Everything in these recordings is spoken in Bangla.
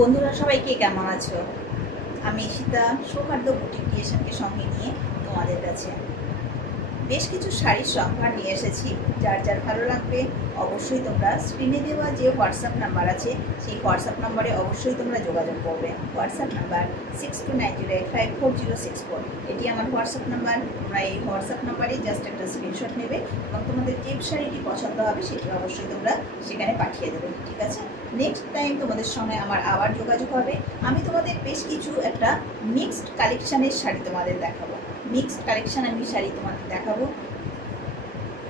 বন্ধুরা সবাইকে কেমন আছো? আমি ঈশিতা সৌহার্দ্য বুটিক ক্রিয়েশনকে সঙ্গে নিয়ে তোমাদের কাছে বেশ কিছু শাড়ির সম্ভার নিয়ে এসেছি। যার যার ভালো লাগবে অবশ্যই তোমরা স্ক্রিনে দেওয়া যে হোয়াটসঅ্যাপ নাম্বার আছে সেই হোয়াটসঅ্যাপ নাম্বারে অবশ্যই তোমরা যোগাযোগ করবে। WhatsApp number 6290854064। এটি আমার হোয়াটসঅ্যাপ নাম্বার। তোমরা এই হোয়াটসঅ্যাপ নাম্বারে জাস্ট একটা স্ক্রিনশট নেবে এবং তোমাদের যে শাড়িটি পছন্দ হবে সেটি অবশ্যই তোমরা সেখানে পাঠিয়ে দেবে, ঠিক আছে? নেক্সট টাইম তোমাদের সঙ্গে আমার আবার যোগাযোগ হবে। আমি তোমাদের বেশ কিছু একটা মিক্সড কালেকশানের শাড়ি তোমাদের দেখাবো। মিক্সড কালেকশন আমি শাড়ি তোমাদের দেখাবো,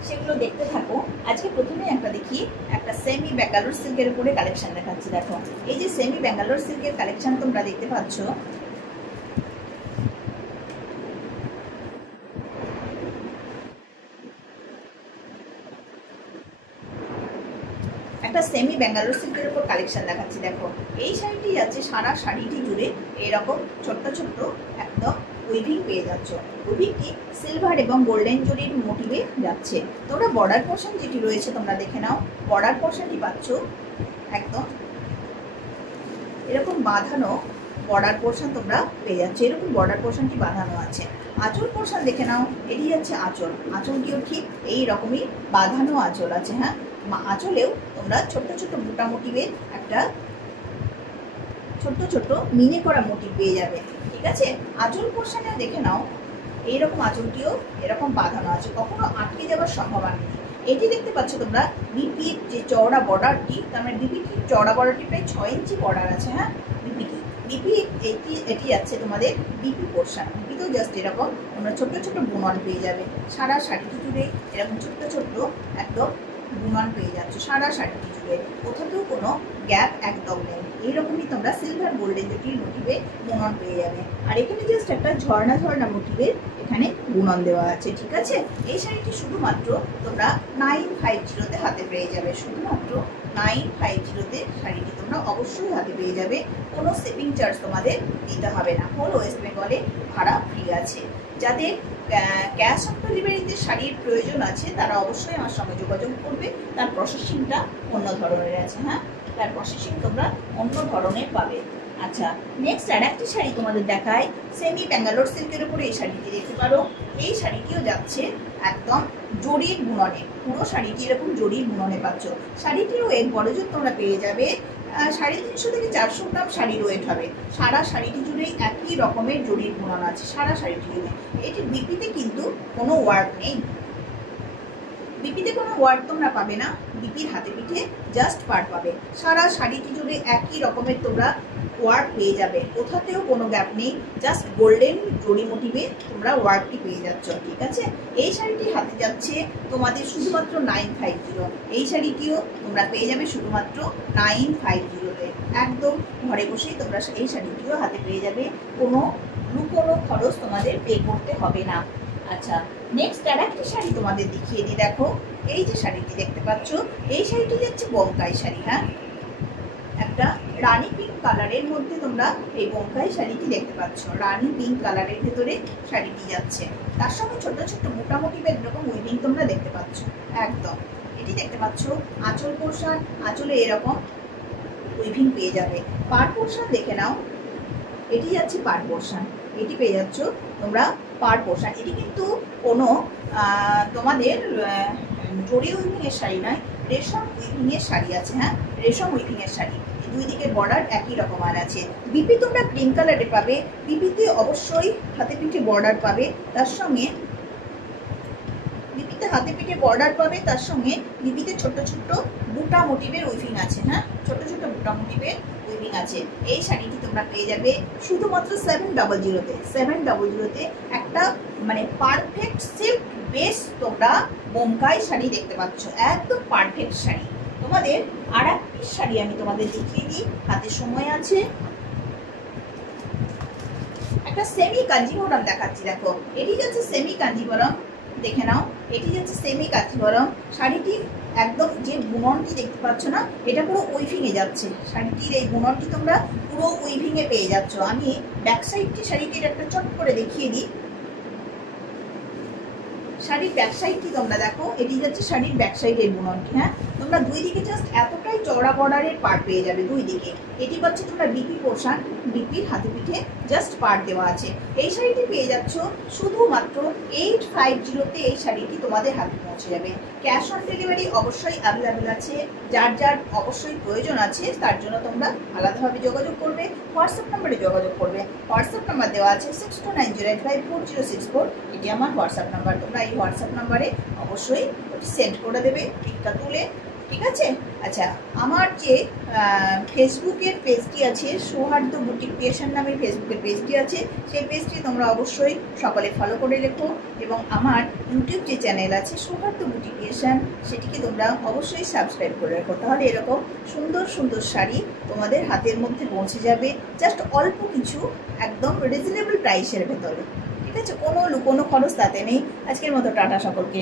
সেগুলো দেখতে থাকো। আজকে প্রথমে একটা দেখি, একটা সেমি ব্যাঙ্গালোর সিল্কের উপরে কালেকশন দেখাচ্ছি। দেখো, এই যে সেমি ব্যাঙ্গালোর সিল্কের কালেকশন তোমরা দেখতে পাচ্ছ, একটা সেমি ব্যাঙ্গালোর সিল্কের উপর কালেকশন দেখাচ্ছি। দেখো, এই শাড়িটি যাচ্ছে সারা শাড়িটি জুড়ে এরকম ছোট্ট ছোট্ট একদম উইভিং পেয়ে যাচ্ছ। উইভিংটি সিলভার এবং গোল্ডেন জরির মোটিভে যাচ্ছে। তোমরা বর্ডার পোর্শন যেটি রয়েছে তোমরা দেখে নাও। বর্ডার পোর্শনটি পাচ্ছ একদম এরকম বাঁধানো বর্ডার পোর্শন তোমরা পেয়ে যাচ্ছ। এরকম বর্ডার পোর্শনটি বাঁধানো আছে। আঁচল পোর্শন দেখে নাও, এটি যাচ্ছে আঁচল। আঁচলটিও ঠিক এই রকমই বাঁধানো আঁচল আছে। হ্যাঁ, আঁচলেও তোমরা ছোট্ট ছোট্ট মোটা মোটিভের একটা ছোট্ট ছোট্ট মিনে করা মোটিভ পেয়ে যাবে, ঠিক আছে? আঁচল পোর্শনে দেখে নাও, এইরকম আঁচলটিও এরকম বাঁধানো আছে, কখনো আটকে যাওয়ার সম্ভাবনা নেই। এটি দেখতে পাচ্ছ তোমরা বিপির যে চওড়া বর্ডারটি, তার মানে বিপিটির চওড়া বর্ডারটি প্রায় 6 ইঞ্চি বর্ডার আছে। হ্যাঁ, বিপি এটি আছে তোমাদের বিপি পোর্শন। বিপিতেও জাস্ট এরকম তোমরা ছোট্ট ছোট্ট বুনন পেয়ে যাবে। সারা শাড়িটি জুড়ে এরকম ছোট্ট ছোট্ট একদম বুনন পেয়ে যাচ্ছ সারা শাড়িটি জুড়ে, কোথাও কোনো গ্যাপ একদম নেই। এইরকমই তোমরা সিলভার গোল্ডেন জুটির মোটিভে বুনন পেয়ে যাবে। আর এখানে জাস্ট একটা ঝর্ণা ঝর্ণা মোটিভের এখানে বুনন দেওয়া আছে, ঠিক আছে? এই শাড়িটি শুধুমাত্র তোমরা 950-তে হাতে পেয়ে যাবে। শুধুমাত্র 950-তে শাড়িটি তোমরা অবশ্যই হাতে পেয়ে যাবে। কোনো শিপিং চার্জ তোমাদের দিতে হবে না। হোল ওয়েস্ট বেঙ্গলে ভাড়া ফ্রি আছে। যাদের ক্যাশ অন ডেলিভারিতে শাড়ির প্রয়োজন আছে তারা অবশ্যই আমার সঙ্গে যোগাযোগ করবে। তার প্রসেসিংটা অন্য ধরনের আছে। হ্যাঁ, তার প্রসেসিং তোমরা অন্য ধরনের পাবে। আচ্ছা, নেক্সট আর একটি শাড়ি তোমাদের দেখায়। সেমি ব্যাঙ্গালোর সিল্কের উপরে এই শাড়িটি দেখতে পারো। এই শাড়িটিও যাচ্ছে একদম জরির বুননে। পুরো শাড়িটি এরকম জরির বুননে পাচ্ছ। শাড়িটিরও এক বড় জোর তোমরা পেয়ে যাবে 350 থেকে 400 গ্রাম শাড়ির ওয়েট হবে। সারা শাড়িটি জুড়েই একই রকমের জরির বুনন আছে সারা শাড়িটি জুড়ে। এটির বিপিতে কিন্তু কোনো ওয়ার্ক নেই। বিপিতে কোনো ওয়ার্ক তোমরা পাবে না। বিপির হাতে পিঠে জাস্ট পার্ট পাবে। সারা শাড়িটি জুড়ে একই রকমের তোমরা ওয়ার্ক পেয়ে যাবে, কোথাতেও কোনো গ্যাপ নেই। জাস্ট গোল্ডেন জরি মোটিভে তোমরা ওয়ার্কটি পেয়ে যাচ্ছ, ঠিক আছে? এই শাড়িটি হাতে যাচ্ছে তোমাদের শুধুমাত্র 950। এই শাড়িটিও তোমরা পেয়ে যাবে শুধুমাত্র 950-তে। একদম ঘরে বসেই তোমরা এই শাড়িটিও হাতে পেয়ে যাবে। কোনো খরচ তোমাদের পে করতে হবে না। আচ্ছা, নেক্সট আর একটা শাড়ি তোমাদের দেখিয়ে দিই। দেখো, এই যে শাড়িটি দেখতে পাচ্ছ, এই শাড়িটি যাচ্ছে বোমকাই শাড়ি। হ্যাঁ, একটা রানী পিঙ্ক কালারের মধ্যে তোমরা এই বোমকাই শাড়িটি দেখতে পাচ্ছ। রানী পিঙ্ক কালারের ভেতরে শাড়িটি যাচ্ছে। তার সঙ্গে ছোট ছোট মোটামুটি এরকম উইভিং তোমরা দেখতে পাচ্ছ। একদম এটি দেখতে পাচ্ছ আঁচল পোর্শন। আঁচলে এরকম উইভিং পেয়ে যাবে। পাড় পোর্শন দেখে নাও, এটি যাচ্ছে পাড় পোর্শন। এটি পেয়ে যাচ্ছ তোমরা পাড় পোর্শন। এটি কিন্তু কোনো তোমাদের জরি উইভিংয়ের শাড়ি নয়, রেশম উইভিংয়ের শাড়ি আছে। হ্যাঁ, রেশম উইভিংয়ের শাড়ি। দুই দিকে বর্ডার একই রকম আর আছে। বিপি তোমরা ক্রিম কালারে পাবে। বিপিতে অবশ্যই হাতে পিঠে বর্ডার পাবে। তার সঙ্গে বিপিতে হাতে পিঠে বর্ডার পাবে। তার সঙ্গে বিপিতে ছোট্ট ছোট্ট বুটা মোটিভের উইভিং আছে। হ্যাঁ, ছোট্ট ছোট্ট বুটা মোটিভের উইভিং আছে। এই শাড়িটি তোমরা পেয়ে যাবে শুধুমাত্র 700-তে। 700-তে একটা মানে পারফেক্ট সিল্ক বেস তোমরা বোমকাই শাড়ি দেখতে পাচ্ছ। একদম পারফেক্ট শাড়ি। তোমাদের আর একটি শাড়ি আমি তোমাদের দেখিয়ে দিই, হাতে সময় আছে। একটা সেমি কাঞ্জিভরম দেখাচ্ছি। দেখো, এটি যাচ্ছে সেমি কাঞ্জিভরম। দেখে নাও, এটি যাচ্ছে সেমি কাঞ্জিভরম। শাড়িটির একদম যে বুননটি দেখতে পাচ্ছ না, এটা পুরো উইভিংয়ে যাচ্ছে। শাড়িটির এই বুননটি তোমরা পুরো উইভিংয়ে পেয়ে যাচ্ছ। আমি ব্যাক সাইডটি শাড়িটির একটা চট করে দেখিয়ে দিই। শাড়ির ব্যাক সাইডটি তোমরা দেখো, এটি যাচ্ছে শাড়ির ব্যাক সাইডের বুননটি। হ্যাঁ, তোমরা দুই দিকে জাস্ট এতটাই চওড়া বর্ডারের পার্ট পেয়ে যাবে দুই দিকে। এটি পাচ্ছে তোমরা বিপি পোর্শন, বিপির হাতে পিঠে জাস্ট পার্ট দেওয়া আছে। এই শাড়িটি পেয়ে যাচ্ছ শুধুমাত্র 850-তে। এই শাড়িটি তোমাদের হাতে পৌঁছে যাবে। ক্যাশ অন ডেলিভারি অবশ্যই অ্যাভেলেবেল আছে। যার যার অবশ্যই প্রয়োজন আছে তার জন্য তোমরা আলাদাভাবে যোগাযোগ করবে, হোয়াটসঅ্যাপ নাম্বারে যোগাযোগ করবে। হোয়াটসঅ্যাপ নাম্বার দেওয়া আছে 6290854064। এটি আমার হোয়াটসঅ্যাপ নাম্বার। তোমরা এই হোয়াটসঅ্যাপ নাম্বারে অবশ্যই ওটি সেন্ড করে দেবে টিকটা তুলে, ঠিক আছে? আচ্ছা, আমার যে ফেসবুকের পেজটি আছে, সৌহার্দ্য বুটিক ক্রিয়েশন নামের ফেসবুকের পেজটি আছে, সেই পেজটি তোমরা অবশ্যই সকলে ফলো করে রেখো। এবং আমার ইউটিউব যে চ্যানেল আছে সৌহার্দ্য বুটিক ক্রিয়েশন, সেটিকে তোমরা অবশ্যই সাবস্ক্রাইব করে রেখো। তাহলে এরকম সুন্দর সুন্দর শাড়ি তোমাদের হাতের মধ্যে পৌঁছে যাবে জাস্ট অল্প কিছু, একদম রিজনেবল প্রাইসের ভেতরে, ঠিক আছে? কোনো লুকোনো খরচ তাতে নেই। আজকের মতো টাটা সকলকে।